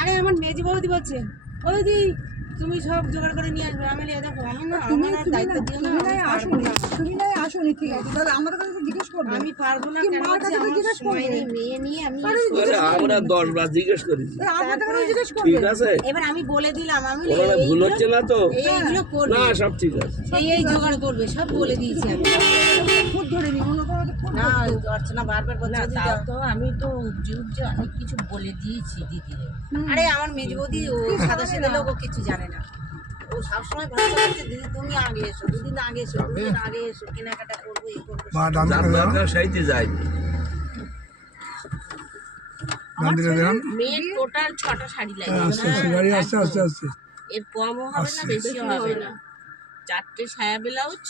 আরে আমার মেজি বৌদি বলছে বৌদি তুমি সব জোগাড় করে নিয়ে আসবে। আমি দেখো আমি না আমার আর দায়িত্ব দিও না, তুমি নাই আসোনি, ঠিক আছে, তাহলে আমাদের কাছে জিজ্ঞেস করবে। আমি পারবো না। কেন মার কাছে আমার জিজ্ঞেস সময় করবে। নেই, মেয়ে নিয়ে আমি আমরা 10 বার জিজ্ঞেস করেছি, আমাদের কাছে জিজ্ঞেস করবে। ঠিক আছে? এবার আমি বলে দিলাম আমি ওখানে ভুল হচ্ছে না তো? এইগুলো করবে, না, সব ঠিক আছে। এই জোগাড় করবে, সব বলে দিয়েছি আমি। খুব ধরে নি অন্য কারো খুব না অর্চনা বারবার বলছে না যে তাও তো আমি তো উপযুক্ত অনেক কিছু বলে দিয়েছি দিদিরে। আরে আমার মেজি বৌদি ও সাদা সিধে লোক, ও কিছু জানে না। ও সবসময় ভরসা করছে দিদি তুমি আগে এসো, দুদিন আগে এসো, দুদিন আগে এসো, কেনাকাটা করবো এই করবো। যার দরকার সেইতে যাই। মেয়ের টোটাল 6টা শাড়ি লাগে, এর কমও হবে না বেশিও হবে না। 4টে সায়া ব্লাউজ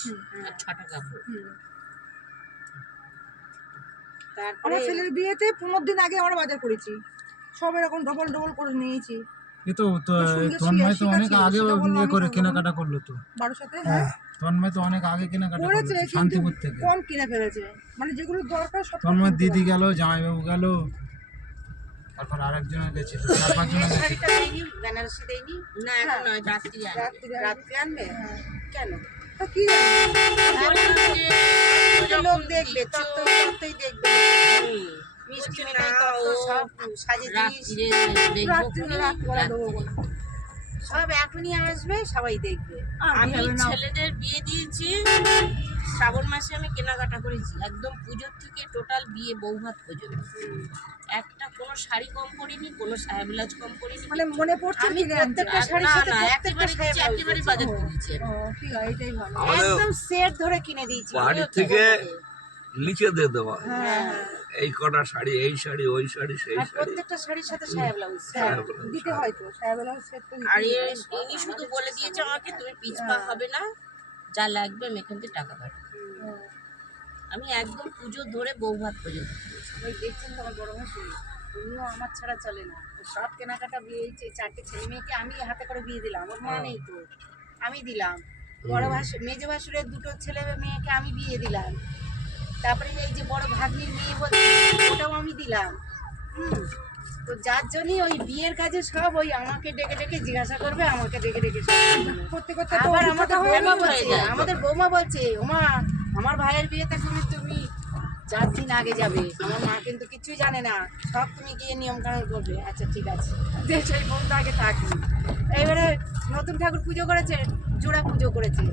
আর 6টা কাপড়। তারপরে আমার ছেলের বিয়েতে 15 দিন আগে আমরা বাজার করেছি, সব এরকম ডবল ডবল করে নিয়েছি। এ তো তন্ময় তো অনেক আগে ইয়ে করে কেনাকাটা করলো তো। 12 সাথে হ্যাঁ তন্ময় তো অনেক আগে কেনাকাটা করেছে, করলো কিন্তু শান্তিপুর থেকে। কম কিনে ফেলেছে, মানে যেগুলো দরকার সব তন্ময় দিদি গেল, জামাইবাবু গেল, তারপর আরেকজন গেছিল, 4-5 জন গেছিল। শাড়িটা দেয়নি, বেনারসি দেয়নি। না এখন নয়, রাত্রি আনবে। রাত্রে আনবে কেন? তা কি লোক দেখবে, তত্ত্বই দেখবে, মিষ্টি মিঠাই তত্ত্ব সব সাজে জিনিস রাত্রিরে দেখবো, রাত্রিবেলা দেবো। সব এখনই আসবে, সবাই দেখবে। আমি ছেলেদের বিয়ে দিয়েছি শ্রাবণ মাসে, আমি কেনাকাটা করেছি একদম পুজোর থেকে টোটাল বিয়ে বৌভাত পর্যন্ত। একটা কোনো শাড়ি কম করিনি, কোনো সায়া ব্লাউজ কম করিনি। মানে মনে পড়ছে আমি কিনে আনছে। প্রত্যেকটা শাড়ির সাথে প্রত্যেকটা একেবারে বাজার করেছি। ও, ঠিক আছে, এটাই ভালো। আমাদের একদম সেট ধরে কিনে দিয়েছি। বাড়ি থেকে লিখে দিয়ে দেওয়া, হ্যাঁ এই কটা শাড়ি, এই শাড়ি, ওই শাড়ি, সেই আর শাড়ি। প্রত্যেকটা শাড়ির সাথে সায়া ব্লাউজ। হ্যাঁ, দিতে হয় তো, সায়াবেলা সেট তো আর দিতে ইনি শুধু বলে দিয়েছে আমাকে, তুমি পিছপা হবে না, যা লাগবে আমি এখান থেকে টাকা পাঠাবো। আমি একদম পুজো ধরে বৌভাত পর্যন্ত করেছি। ওই দেখছেন তো আমার বড় ভাসুর, উনিও আমার ছাড়া চলে না। ও সব কেনাকাটা বিয়ে, এই 4টে ছেলে মেয়েকে আমি হাতে করে বিয়ে দিলাম, ওর মা নেই তো, আমি দিলাম। বড় ভাসুর, মেজো ভাসুরের 2টো ছেলে মেয়েকে আমি বিয়ে দিলাম। তারপরে এই যে বড় ভাগ্নির মেয়ে বলছে, ওটাও আমি দিলাম। তো যার জন্যই ওই বিয়ের কাজে সব ওই আমাকে ডেকে ডেকে জিজ্ঞাসা করবে, আমাকে ডেকে ডেকে সব করবে। করতে করতে তো আবার অভিজ্ঞতা আমাদের হয়ে বৌমা গেছে। বলছে, আমাদের বৌমা বলছে, ওমা আমার ভাইয়ের বিয়েতে তুমি 4 দিন আগে যাবে। আমার মা কিন্তু কিছুই জানে না, সব তুমি গিয়ে নিয়ম কানুন করবে। আচ্ছা ঠিক আছে, যে সেই বৌমা আগে থাকি। এবারে নতুন ঠাকুর পুজো করেছে, জোড়া পুজো করেছে,